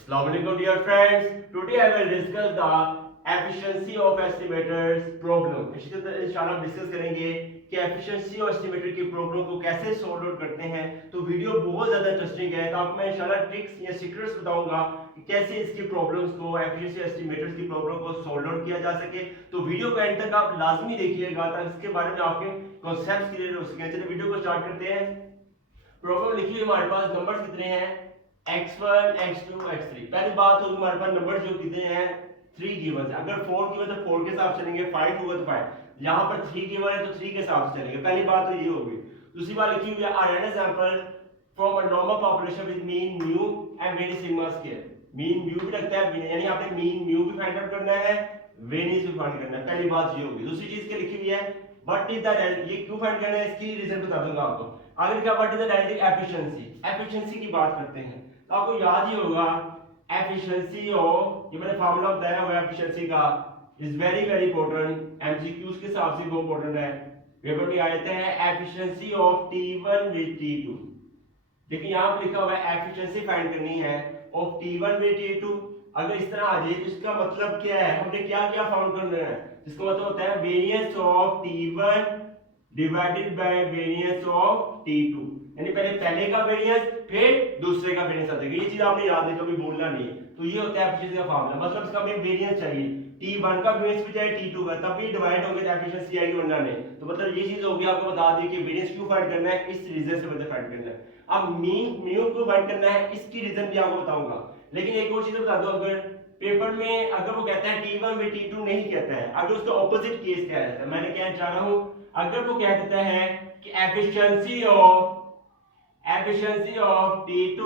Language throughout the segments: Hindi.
Assalamualaikum dear friends. Today I will discuss the efficiency of estimators problem. इसी तरह इंशाल्लाह हम डिस्कस करेंगे कि efficiency और estimator की प्रॉब्लम को कैसे सॉल्व आउट करते हैं। तो वीडियो बहुत ज़्यादा इंटरेस्टिंग है, तो आपको मैं इंशाल्लाह ट्रिक्स या सीक्रेट्स बताऊंगा कि कैसे इसकी प्रॉब्लम्स को efficiency estimators की प्रॉब्लम को सॉल्व आउट किया जा सके। तो वीडियो को एंड तक आप लाजमी देखिएगा ताकि इसके बारे में आपके कॉन्सेप्ट्स क्लियर हो सके। चलिए वीडियो को स्टार्ट करते हैं। प्रॉब्लम लिखी हुई हमारे पास नंबर्स कितने हैं x1 x2 x3। पहली बात होगी हमारे पास नंबर जो कितने हैं 3 गिवन है। अगर 4 गिवन तो 4 के हिसाब से चलेंगे, 5 होगा तो 5। यहाँ पर 3 गिवन है तो 3 के हिसाब से चलेंगे। पहली बात तो ये होगी। दूसरी बात लिखी हुई है an example from a normal population with mean mu and variance sigma square। Mean mu भी लगता है, यानी आपने मीन म्यू भी फाइंड आउट करना है, वेरिएंस भी फाइंड करना है। पहली बात ये होगी। दूसरी चीज क्या लिखी हुई है व्हाट इज द ये क्यों फाइंड करना है, इसकी रीजन बता दूंगा आपको। आगे लिखा what is the directive efficiency. Efficiency की बात करते हैं तो आपको याद ही होगा एफिशिएंसी ऑफ, ये मैंने फार्मूला बताया हुआ है एफिशिएंसी का, is very very important. MCQs के हिसाब से बहुत इंपॉर्टेंट है। पेपर में आ जाते हैं efficiency of T1 with T2। देखिए यहाँ पे लिखा हुआ है एफिशिएंसी फाइंड करनी है ऑफ T1 विद T2। अगर इस तरह आ जाए तो इसका मतलब क्या है, हमने क्या क्या फाउंड करना है। इसका मतलब होता है variance of T1 divided by variance of T2, यानी पहले का वेरिएंस फिर दूसरे का वेरिएंस आता है। ये चीज आपने याद नहीं, कभी भूलना नहीं है। तो ये होता है एफिशिएंसी का फार्मूला। मतलब इसका हमें वेरिएंस चाहिए, T1 का वेरिएंस भी चाहिए T2 का, तब भी डिवाइड होंगे तो एफिशिएंसी आएगी, वरना नहीं। तो मतलब ये चीज होगी। आपको बता दी कि वेरिएंस क्यों फाइंड करना है, इस रीजन से वजह फाइंड करना है। अब मीन म्यू को फाइंड करना है, इसकी रीजन भी आपको बताऊंगा। लेकिन एक और चीज बता दो, अगर पेपर में अगर वो कहता है T1 में T2 नहीं कहता है, अगर उसका ऑपोजिट केस कह देता है, मैंने क्या चाह रहा हूं, अगर वो कह देता है कि efficiency of T2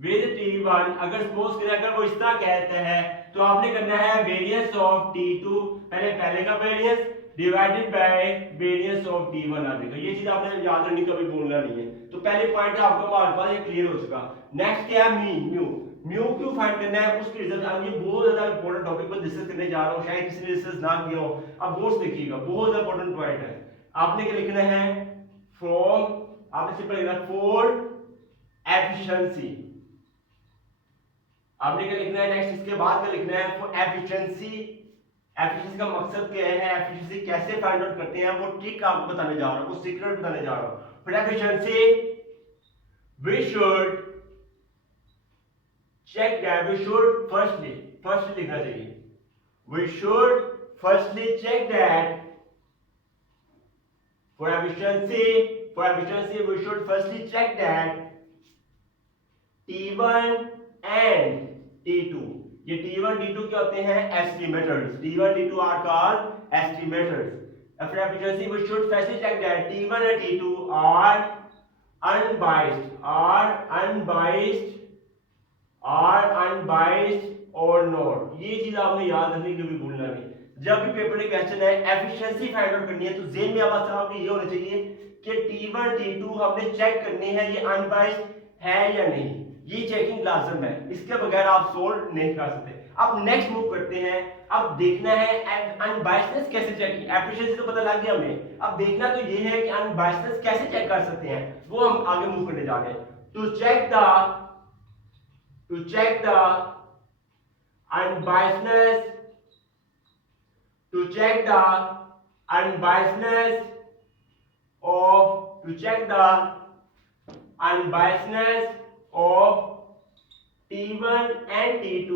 with T1, अगर सपोज करें अगर वो इस तरह कहता है तो आपने करना है वेरिएंस ऑफ T2 पहले का variance divided by variance of T1 आ जाएगा। ये चीज आपने याद रखनी, कभी भूलना नहीं है। तो पहले पॉइंट आपका हमारे पास ये क्लियर हो चुका। नेक्स्ट क्या है मीन म्यू। म्यू क्यों फाइंड करना है, उसकी रीजन आज ये बहुत ज्यादा इंपॉर्टेंट टॉपिक पर डिस्कस करने जा रहा हूं, शायद किसी ने डिस्कस ना किया हो। अब बोर्ड्स देखिएगा, बहुत ज्यादा इंपॉर्टेंट पॉइंट है। आपने क्या लिखना है फ्रॉम, आपने सिंपल लिखना फॉर एफिशिएंसी। आपने क्या लिखना है नेक्स्ट, इसके बाद क्या लिखना है फॉर एफिशिएंसी। एफिशिएंसी का मकसद क्या है, एफिशिएंसी कैसे फाइंड आउट करते हैं, वो ट्रिक आपको बताने जा रहा हूं, वो सीक्रेट बताने जा रहा हूं। For efficiency we should check that, we should firstly लिखना चाहिए, we should firstly check that for efficiency we should firstly check that T1 and T2, ये T1 T2 क्या होते हैं estimators. T1 T2 are called estimators. For efficiency we should firstly check that T1 and T2 are unbiased और नॉट। ये चीज आपने याद रखनी, कभी भूलना नहीं। जब भी पेपर में क्वेश्चन है एफिशिएंसी फाइंड आउट करनी है तो जेन में आपके ये होना चाहिए कि T1 T2 हमने चेक करनी है ये अनबाइस्ड है या नहीं। ये चेकिंग लाजम है, इसके बगैर आप सोल्व नहीं कर सकते। अब नेक्स्ट मूव करते हैं। अब देखना है अनबाइस्डनेस कैसे चेक की, एफिशिएंसी तो पता लग गया हमें। अब देखना तो ये है कि अनबाइस्डनेस कैसे चेक कर सकते हैं, वो हम आगे मूव करने जा रहे हैं। To check the unbiasedness of T1 and T2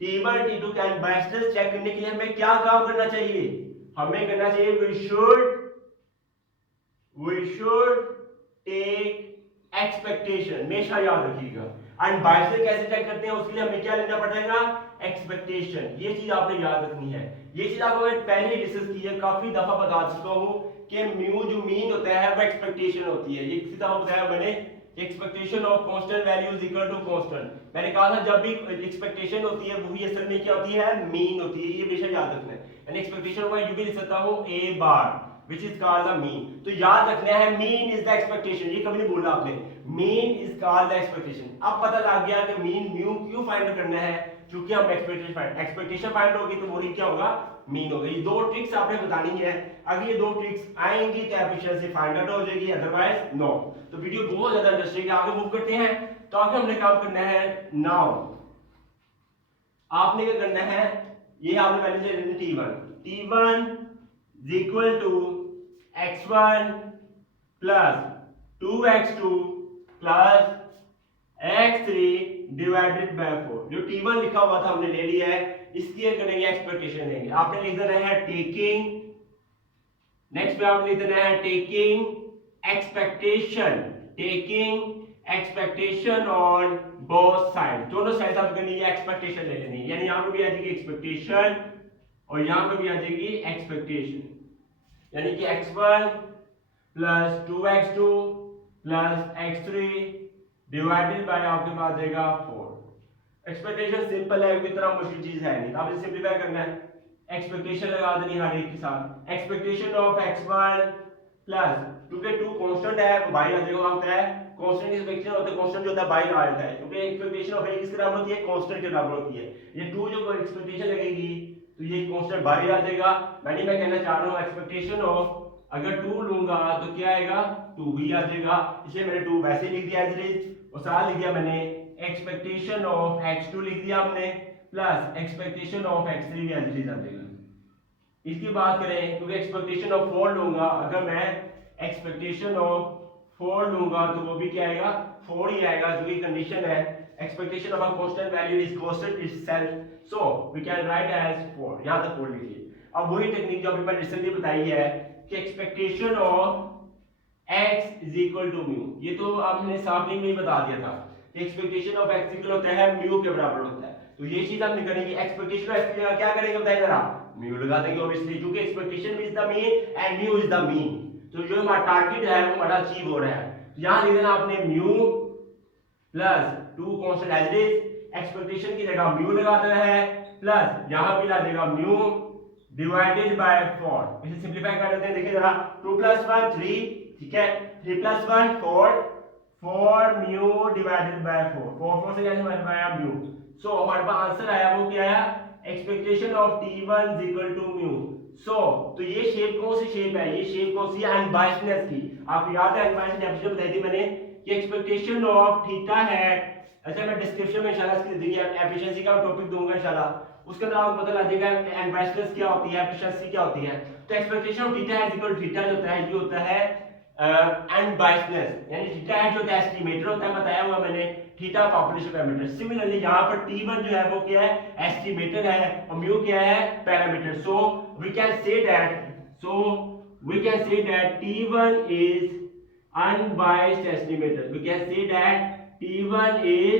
के अनबाइस्डनेस चेक करने के लिए हमें क्या काम करना चाहिए, हमें करना चाहिए we should take एक्सपेक्टेशन। हमेशा याद रखिएगा अनबाइस्ड कैसे चेक करते हैं, उसके लिए हमें क्या लेना पड़ेगा एक्सपेक्टेशन। ये चीज आपने याद रखनी है। ये चीज आपको मैंने पहले ही डिस्कस की है, काफी दफा बता चुका हूं कि म्यू जो मीन होता है वो एक्सपेक्टेशन होती है। ये किसी तरह बताया मैंने, expectation of constant value is equal to constant. मैंने कहा था जब भी एक्सपेक्टेशन होती है वही असल में क्या होती है मीन होती है। ये हमेशा याद रखना है। यानी एक्सपेक्टेशन को यू भी लिख सकता हूं a bar which is called the mean। तो याद रखना है mean is the expectation, ये कभी नहीं बोलना आपने, mean is called the expectation। अब पता लग गया कि mean म्यू क्यों फाइंड करना है, क्योंकि हम एक्सपेक्टेशन फाइंड होगी तो वही क्या होगा मीन होगा। ये दो ट्रिक्स आपने बतानी है। अगर ये दो ट्रिक्स आएंगी तो एफिशिएंसी फाइंड आउट हो जाएगी, अदरवाइज नो। तो वीडियो बहुत ज्यादा इंटरेस्टिंग है, आगे मूव करते हैं। तो आगे हमने काम करना है नाउ। आपने क्या करना है, ये आपने पहले से लेना t1 is equal to x1 plus 2x2 plus x3 divided by 4। जो t1 लिखा हुआ था हमने ले लिया है, इसकी करेंगे एक्सपेक्टेशन लेंगे। आपने लिख देना है टेकिंग, नेक्स्ट पे आपने लिख देना है taking expectation on both side. दोनों साइड आपके लिए एक्सपेक्टेशन ले लेनी है, यानी यहां पे भी आ जाएगी एक्सपेक्टेशन और यहां पे भी आ जाएगी एक्सपेक्टेशन, यानी कि x1 plus 2x2 plus x3 divided bye आपके पास जाएगा 4। एक्सपेक्टेशन सिंपल है, कोई तरह मुश्किल चीज है नहीं। आपने सिंपलीफाई करना है, एक्सपेक्टेशन लगा देनी हर एक के साथ। एक्सपेक्टेशन ऑफ x1 प्लस, क्योंकि 2 कांस्टेंट है वो बाहर आ जाएगा, होता है कांस्टेंट एक्सपेक्टेशन होता है, कांस्टेंट जो होता है बाहर आ जाता है, क्योंकि एक्सपेक्टेशन ऑफ a किसके बराबर होती है, कांस्टेंट के बराबर होती है। ये 2 जो एक्सपेक्टेशन लगेगी तो ये कांस्टेंट बाहर आ जाएगा। मैं कहना चाह रहा हूं एक्सपेक्टेशन ऑफ, अगर 2 लूंगा तो क्या आएगा, 2 ही आ जाएगा, इसलिए मैंने 2 वैसे लिख दिया एज इट इज। और साथ लिख दिया मैंने एक्सपेक्टेशन ऑफ x2 लिख दिया हमने, प्लस एक्सपेक्टेशन ऑफ x3 भी एज इट इज आ जाएगा। इसकी बात करें, क्योंकि एक्सपेक्टेशन ऑफ 4 लूंगा, अगर मैं एक्सपेक्टेशन ऑफ 4 लूंगा तो वो भी क्या आएगा, 4 ही आएगा, जो कि कंडीशन है। Expectation of a constant value is constant itself, so we can write as 4। यहां तक 4 लिखिए। अब वही टेक्निक जो अभी मैं रिसेंटली बताई है कि expectation of x is equal to mu, ये तो आपने स्टार्टिंग में ही बता दिया था कि एक्सपेक्टेशन ऑफ x इक्वल होता है म्यू के बराबर होता है। तो ये चीज हमने करेंगे, एक्सपेक्टेशन ऑफ x की जगह क्या करेंगे बताइए जरा, म्यू लगा देंगे ऑब्वियसली, क्योंकि expectation is the mean and mu is the mean. तो जो हमारा टारगेट है वो हमारा अचीव हो रहा है। तो यहां लिख देना आपने mu plus 2 constant as it is, expectation की जगह म्यू लगा देना है, प्लस यहां भी ला देगा म्यू डिवाइडेड बाय 4। इसे सिंपलीफाई कर देते हैं, देखिए जरा, 2 प्लस 1 3, ठीक है, 3 प्लस 1 4, 4 म्यू डिवाइडेड बाय 4, 4 से कैसे मल्टीप्लाई आया म्यू। सो हमारे पास आंसर आया, वो क्या आया, expectation of t1 is equal to mu. So तो ये शेप कौन सी शेप है, ये शेप कौन सी है, अनबायस्डनेस की। आपको याद है अनबायस्ड डेफिनेशन बताई थी मैंने कि एक्सपेक्टेशन ऑफ थीटा है। अच्छा, मैं डिस्क्रिप्शन में इंशाल्लाह इसकी दी एफिशिएंसी का टॉपिक दूंगा इंशाल्लाह, उसके अंदर आपको पता लग जाएगा अनबायस्डनेस क्या होती है, एफिशिएंसी क्या होती है। तो expectation of theta is equal to theta जो होता है, ये होता है अनबायस्डनेस, यानी थीटा है जो एस्टिमेटर होता है, बताया हुआ मैंने, थीटा पॉपुलेशन पैरामीटर। सिमिलरली यहां पर t1 जो है वो क्या है, एस्टिमेटर है, और म्यू क्या है, parameter. So we can say that t1 is unbiased estimator, we can say that t1 is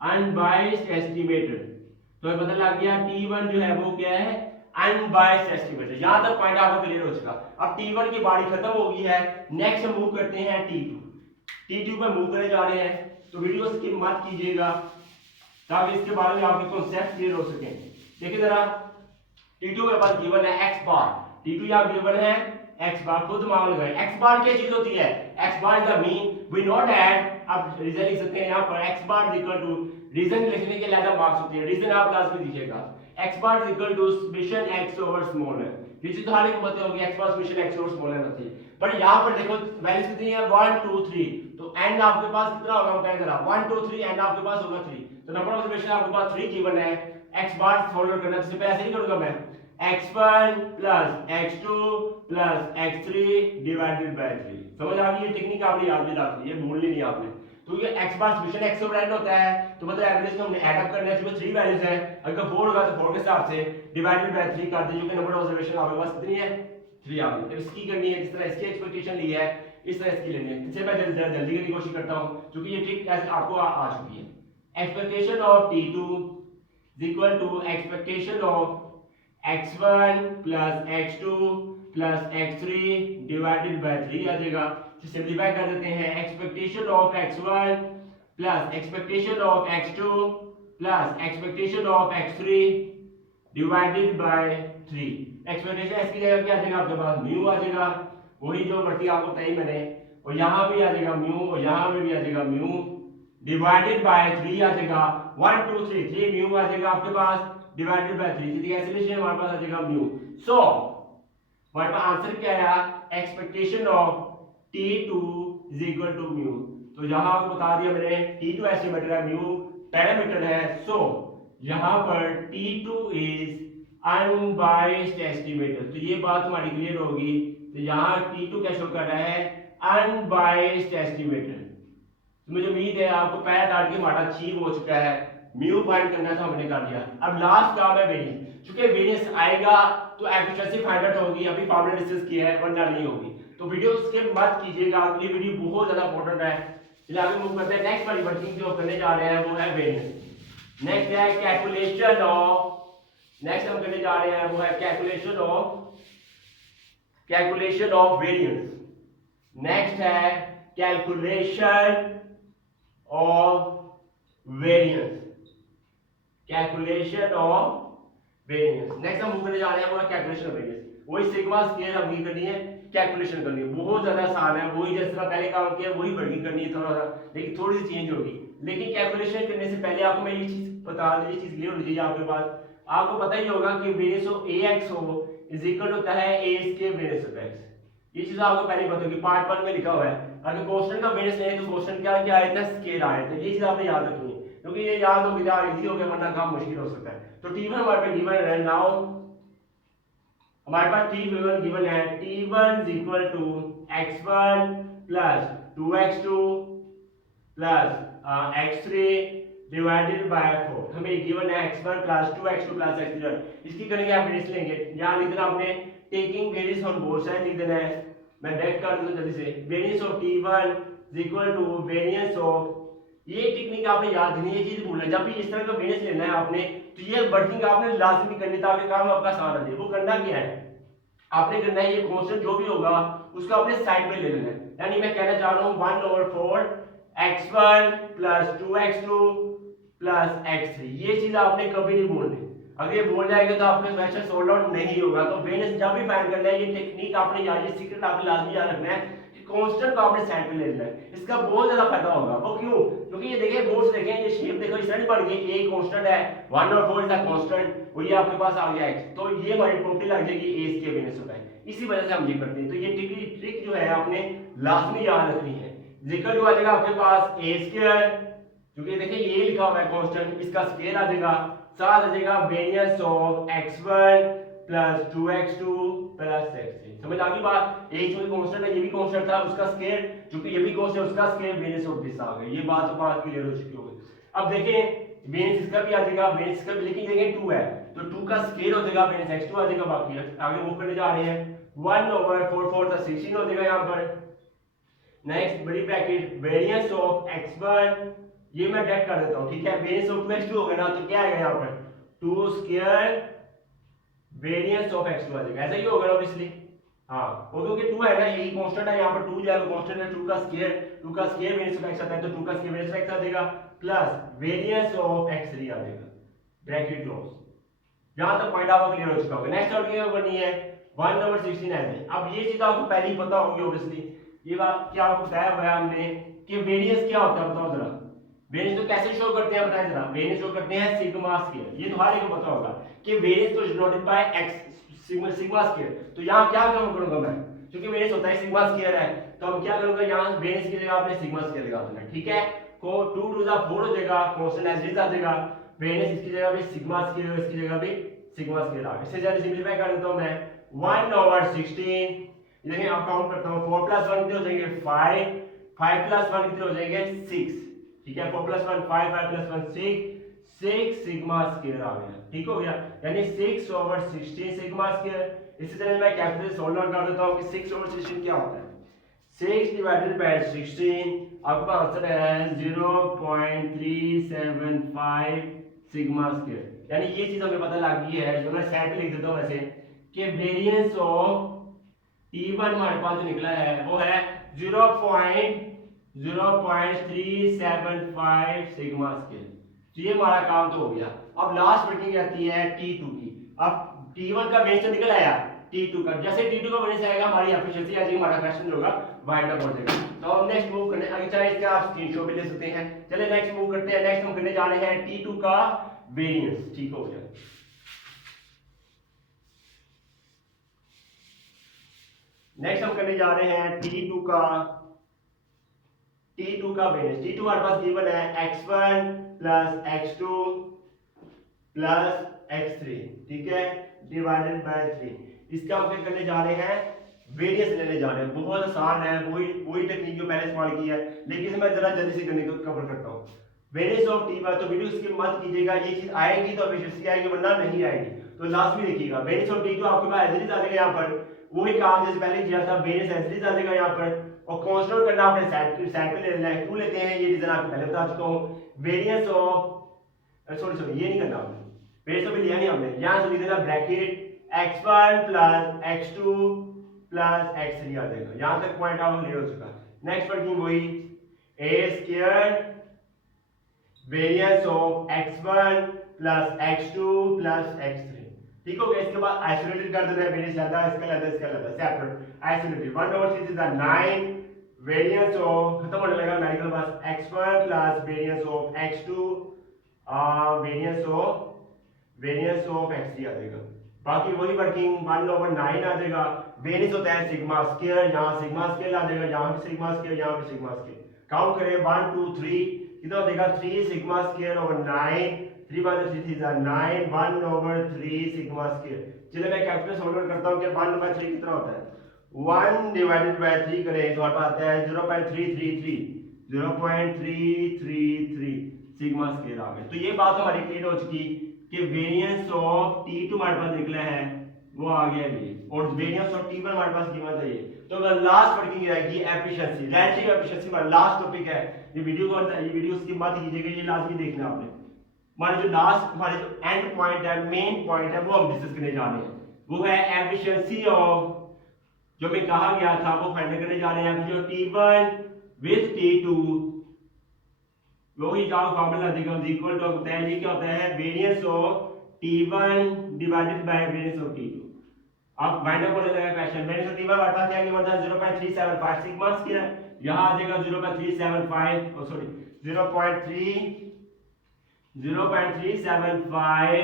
unbiased estimator। तो ये पता लग गया t1 जो है वो क्या है, अनबायस्ड एस्टिमेटर। यहां तक पॉइंट आपको क्लियर हो चुका। अब t1 की बारी खत्म हो गई है, नेक्स्ट मूव करते हैं t2 पे मूव करने जा रहे हैं। तो वीडियो स्किप मत कीजिएगा ताकि इसके बारे में आपके कॉन्सेप्ट क्लियर हो सके। देखिए जरा, t2 के पास गिवन है x बार, t2 यहां गिवन है x बार, खुद मान लगाए। x बार क्या चीज होती है, x bar is the mean, we know that. अब रीजन लिख सकते हैं यहां पर, x bar is equal to, reason लिखने के लिए मार्क्स होती है, रीजन आप क्लास में दीजिएगा, x bar is equal to summation x over small है। ये चीज तो हर एक को पता होगी, x बार समेशन x ओवर स्मॉल है होती है। बट यहां पर देखो वैल्यूज कितनी है, 1 2 3, तो एंड आपके पास कितना होगा, बताएं जरा, 1 2 3, एंड आपके पास होगा 3। तो नंबर ऑफ समेशन आपके पास 3 गिवन है। x बार फॉलो करना, इससे पहले ऐसे ही करूंगा मैं, x1 plus x2 plus x3 divided by 3। समझ आ गई, ये टेक्निक आपने याद भी रखनी है, भूलनी नहीं आपने। तो ये x बार समेशन x ओवर n होता है, तो मतलब एवरेज को हमने ऐड अप करना है, इसमें 3 वैल्यूज है, अगर 4 होगा तो 4 के हिसाब से डिवाइडेड बाय 3 कर दें, जो कि नंबर ऑफ ऑब्जर्वेशन आपके पास कितनी है, 3 आपने। तो इसकी करनी है, जिस तरह इसकी एक्सपेक्टेशन ली है इस तरह इसकी लेनी है। इसे मैं जल्दी करने की कोशिश करता हूं, क्योंकि ये ट्रिक ऐसे आपको आ चुकी है। Expectation of t2 is equal to expectation of x1 plus x2 plus x3 divided by 3 आ जाएगा। सिंपलीफाई कर देते हैं, expectation of x1 plus expectation of x2 plus expectation of x3 divided by 3। Expectation x की जगह क्या आ जाएगा आपके पास, म्यू आ जाएगा, वही जो बढ़ती आपको बताई मैंने, और यहां भी आ जाएगा म्यू, और यहां पे भी आ जाएगा म्यू, डिवाइडेड बाय 3 आ जाएगा। 1 2 3 3 म्यू आ जाएगा आपके पास, डिवाइडेड बाय 3, सीधी एक्सेलरेशन हमारे पास आ जाएगा म्यू। सो हमारे पास आंसर क्या आया, expectation of T2 is equal to mu. तो यहां आपको बता दिया मैंने T2 एस्टिमेटर है, म्यू पैरामीटर है। सो यहां पर T2 इज अनबाइस्ड एस्टिमेटर, तो ये बात हमारी क्लियर होगी। तो यहाँ T2 क्या शो कर रहा है, अनबाइस्ड एस्टिमेटर। तो मुझे उम्मीद है आपको पहला टारगेट हमारा अचीव हो चुका है, म्यू फाइंड करना था हमने कर दिया। अब लास्ट काम है वेरिएंस, क्योंकि वेरिएंस आएगा तो एफिशिएंसी फाइंड आउट होगी, अभी फॉर्मूला डिस्कस किया है वरना नहीं होगी। तो वीडियो स्किप मत कीजिएगा, अगली वीडियो बहुत ज्यादा इंपॉर्टेंट है। चलिए आगे मूव करते हैं। नेक्स्ट वाली वर्किंग जो करने जा रहे हैं वो है वेरिएंस। नेक्स्ट है कैलकुलेशन ऑफ, नेक्स्ट हम करने जा रहे हैं वो है कैलकुलेशन ऑफ वेरिएंस। नेक्स्ट है calculation of variance, calculation of variance. Next हम करने जा रहे हैं वो है कैलकुलेशन ऑफ वेरिएंस। वही सिग्मा स्केयर हमने करनी है, कैलकुलेशन करनी है, बहुत ज्यादा आसान है, वही जिस तरह पहले काम किया वही वर्किंग करनी है, थोड़ा सा लेकिन थोड़ी सी चेंज होगी। लेकिन कैलकुलेशन करने से पहले आपको मैं ये चीज बता दूं, ये चीज क्लियर होनी चाहिए आपके पास। आपको पता ही होगा कि वेरिएंस ऑफ ax हो इज इक्वल होता है a square variance of x। ये चीज आपको पहले पता होगी, पार्ट 1 में लिखा हुआ है। अगर क्वेश्चन का वेरिएंस नहीं तो क्वेश्चन क्या क्या आया था, स्केयर आया था। ये चीज आपने याद रखनी है, क्योंकि ये याद होगी तो इजी हो गया, वरना काम मुश्किल हो सकता है। तो t1 हमारे पास गिवन है। नाउ हमारे पास t1 गिवन है, t1 is equal to x1 plus 2x2 plus x3 divided by 4। हमें गिवन है x1 plus 2x2 plus x3। इसकी करेंगे आप वेरिएंस लेंगे, यहां लिख देना आपने taking variance on both side लिख देना है। मैं डायरेक्ट कर दूं जल्दी से, variance of t1 is equal to variance of, ये टेक्निक आपने याद नहीं, ये चीज भूलना। जब भी इस तरह का वेरिएंस लेना है आपने, तो ये वर्किंग आपने लाजमी करनी ताकि काम आपका आसान हो जाए। वो करना क्या है, आपने करना है ये कांस्टेंट जो भी होगा उसको आपने साइड में ले लेना है। यानी मैं कहना चाह रहा हूं 1/4 x1 plus 2x2 plus x3, ये चीज आपने कभी नहीं बोलनी। अगर ये बोल जाएगा तो आपका क्वेश्चन सोल्व आउट नहीं होगा। तो वेरिएंस जब भी फाइंड करना है, ये टेक्निक आपने याद, ये सीक्रेट आपने लाजमी याद रखना है कि कांस्टेंट को आपने साइड पे ले लेना है। इसका बहुत ज्यादा फायदा होगा। वो क्यों, क्योंकि ये देखिए बोर्ड देखें, ये शेप देखो, इस तरह बन गई। a कांस्टेंट है, 1/4 इज अ कांस्टेंट, और ये आपके पास आ गया x, तो ये हमारी प्रॉपर्टी लग जाएगी a स्क्वायर वेरिएंस होता है। इसी वजह से हम ये करते हैं। तो ये ट्रिक जो है आपने लाजमी याद रखनी है। जिक्र जो आ जाएगा आपके पास a स्क्वायर, क्योंकि देखिए ये लिखा हुआ है कांस्टेंट, इसका स्क्वायर आ जाएगा, साथ आ जाएगा variance of x1 plus 2x2 plus x3। समझ आ गई बात, एक जो कांस्टेंट है ये भी कांस्टेंट था, उसका स्क्वायर, क्योंकि ये भी कांस्टेंट उसका स्क्वायर, वेरिएंस ऑफ दिस आ गया। ये बात तो बात क्लियर हो चुकी होगी। अब देखें वेरिएंस इसका भी आ जाएगा, वेरिएंस इसका भी, लेकिन देखें 2 है तो 2 का स्क्वायर हो जाएगा, वेरिएंस x2 आ जाएगा। बाकी आगे मूव करने जा रहे हैं, 1/4 तो 16 हो जाएगा यहां पर। नेक्स्ट बड़ी ब्रैकेट वेरिएंस ऑफ x1, ये मैं डायरेक्ट कर देता हूं, ठीक है। वेरिएंस ऑफ 2x2 हो गया ना, तो क्या आएगा यहां पर 2 स्क्वायर वेरिएंस ऑफ x2 आ जाएगा। ऐसा ही होगा ऑब्वियसली, हां, और क्योंकि 2 है ना, यही कांस्टेंट है, यहां पर 2 जो है कांस्टेंट है, 2 का स्क्वायर वेरिएंस ऑफ x आता है, तो 2 का स्क्वायर वेरिएंस ऑफ x आ जाएगा प्लस वेरिएंस ऑफ x3 आ जाएगा, ब्रैकेट क्लोज। यहां तक पॉइंट आपको क्लियर हो चुका होगा। नेक्स्ट और क्या करनी है, 1/16 ऐसे। अब ये चीज आपको पहले ही पता होगी ऑब्वियसली, ये बात क्या आपको बताया हुआ है हमने कि वेरिएंस क्या होता है, बताओ जरा। वेरिएंस तो कैसे शो करते हैं बताएं जरा। वेरिएंस शो करते हैं सिग्मा स्क्वायर, ये तो हर एक को पता होगा कि वेरिएंस तो denoted by x sigma square. तो यहां क्या काम करूंगा मैं, क्योंकि वेरिएंस होता है सिग्मा स्क्वायर है, तो हम क्या करूंगा, यहां वेरिएंस की जगह आपने सिग्मा स्क्वायर लगा देना, ठीक है। को 2 2 4 हो जाएगा, कांस्टेंट एज इट आ जाएगा, वेरिएंस इसकी जगह पे सिग्मा स्क्वायर और इसकी जगह पे सिग्मा स्क्वायर आ गया। इससे ज्यादा सिंपलीफाई कर देता हूं मैं, 1/16, देखिए आप काउंट करता हूं, 4 + 1 कितने हो जाएंगे 5, 5 + 1 कितने हो जाएंगे 6, ठीक है। 4 + 1 5, 5 + 1 6 सिग्मा स्क्वायर आ गया, ठीक हो गया। यानी 6/16 सिग्मा स्क्वायर। इसी तरह मैं कैलकुलेट सॉल्व आउट कर देता हूं कि 6/16 क्या होता है। 6 डिवाइडेड बाय 16, आपका आंसर है 0.375 सिग्मा स्क्वायर। यानी ये चीज हमें पता लग गई है, जो मैं साइड पे लिख देता हूं वैसे, कि वेरिएंस ऑफ T1 हमारे पास जो निकला है वो है 0.375 सिग्मा स्क्वायर। तो ये हमारा काम तो हो गया। अब लास्ट वर्किंग आती है T2 की। अब T1 का वेरिएंस निकल आया, T2 का, जैसे T2 का वेरिएंस आएगा हमारी एफिशिएंसी आ जाएगी, हमारा क्वेश्चन जो होगा वाइंड अप हो जाएगा। तो हम नेक्स्ट मूव करने आगे, चाहे इसका आप स्क्रीनशॉट भी ले सकते हैं। चलिए नेक्स्ट मूव करते हैं। नेक्स्ट हम करने जा रहे हैं T2 का वेरिएंस, ठीक हो गया। नेक्स्ट हम करने जा रहे हैं T2 का वेरिएंस। T2 हमारे पास गिवन है x1 plus x2 plus x3, ठीक है, डिवाइडेड बाय 3। इसका हम क्या करने जा रहे हैं, वेरिएंस लेने जा रहे हैं। बहुत आसान है, वही टेक्निक जो मैंने इस्तेमाल की है, लेकिन इसमें जरा जल्दी से करने को कवर करता हूँ। वेरिएंस ऑफ टी बार, तो वीडियो स्किप मत कीजिएगा, ये चीज आएगी तो एफिशिएंसी आएगी, वरना नहीं आएगी, तो लास्ट में देखिएगा। वेरिएंस ऑफ टी2 आपके पास एज इट इज आ जाएगा यहाँ पर, वही काम जैसे पहले किया था, वेरिएंस एज इट इज आ जाएगा यहाँ पर, और कांस्टेंट करना आपने सेट पे ले लेना है। क्यों लेते हैं ये रीजन आपको पहले बता चुका हूँ। वेरिएंस ऑफ सॉरी ये नहीं करना आपने, वेरिएंस ऑफ लिया नहीं हमने, यहाँ से लिख देना bracket x1 plus x2 plus x3 आ जाएगा। यहाँ तक पॉइंट आप क्लियर हो चुका है। नेक्स्ट वर्किंग वही a square variance of x1 plus x2 plus x3, ठीक हो गया। इसके बाद आइसोलेटेड कर देना है, वेरिएंस ज्यादा इसका ज्यादा separate isolated 1/6 is 9 variance of, खत्म होने लगा न्यूमेरिकल बस, x1 plus variance of x2 variance of x3 आ जाएगा। बाकी वही वर्किंग 1/9 आ जाएगा। वेरिएंस होता है सिग्मा स्क्वायर, यहाँ सिग्मा स्क्वायर आ जाएगा, यहाँ पे सिग्मा स्क्वायर, यहाँ पे सिग्मा स्क्वायर। काउंट करें 1 2 3, कितना हो जाएगा 3 sigma square over 9, 3/3 is 9, 1/3 sigma square. चलिए मैं कैलकुलेट सॉल्व करता हूँ कि 1/3 कितना होता है। 1 डिवाइडेड बाय 3 करें तो हमारे पास आता है 0.333 सिग्मा स्क्वायर आ गया। तो ये बात हमारी क्लियर हो चुकी कि वेरिएंस ऑफ T2 हमारे पास निकला है, वो आ गया ये, और वेरिएंस ऑफ T1 हमारे पास गिवन था ये। तो लास्ट वर्किंग रहेगी एफिशिएंसी, रिलेटिव एफिशिएंसी हमारा लास्ट टॉपिक है। ये वीडियो उसकी मत कीजिएगा, ये लाजमी देखना आपने। हमारे जो एंड पॉइंट है, मेन पॉइंट है, वो हम डिस्कस करने जा रहे हैं, वो है एफिशिएंसी ऑफ, जो मैं कहा गया था वो फाइंड करने जा रहे हैं। जो T1 विद T2, वही जो फार्मूला देगा इक्वल टू होता है, ये क्या होता है, variance of T1 divided by variance of T2। अब वाइंड अप होने लगा क्वेश्चन। वेरिएंस ऑफ T1 हमारे पास क्या गिवन था 0.375 सिग्मा स्क्वायर, यहां आ जाएगा 0.375 sorry 0.375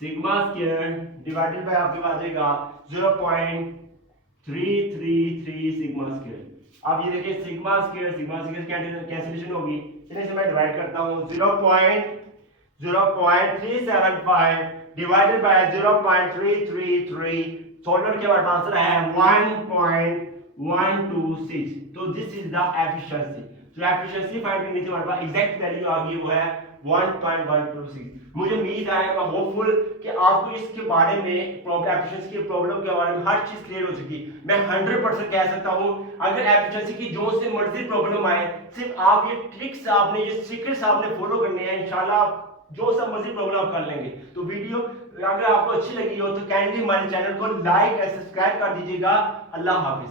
sigma square divided by आपके पास आ जाएगा 0.333 सिग्मा स्क्वायर। अब ये देखिए सिग्मा स्क्वायर कैंसिलेशन होगी, इन्हें से मैं डिवाइड करता हूं, 0.375 डिवाइडेड बाय 0.333, सॉल्वर के बाद आंसर है 1.126। तो दिस इज द एफिशिएंसी। तो एफिशिएंसी फाइंड करनी थी, हमारे पास एग्जैक्ट वैल्यू आ गई, वो है 1.126। मुझे उम्मीद है, मैं होपफुल कि आपको इसके बारे में एफिशिएंसी की प्रॉब्लम के बारे में हर चीज क्लियर हो चुकी। मैं 100% कह सकता हूं, अगर एफिशिएंसी की जो से मर्जी प्रॉब्लम आए, सिर्फ आप ये ट्रिक्स आपने, ये सीक्रेट्स आपने फॉलो करने हैं, इंशाल्लाह जो सब मर्जी प्रॉब्लम आप कर लेंगे। तो वीडियो अगर आपको अच्छी लगी हो तो काइंडली हमारे चैनल को लाइक और सब्सक्राइब कर दीजिएगा। अल्लाह हाफिज।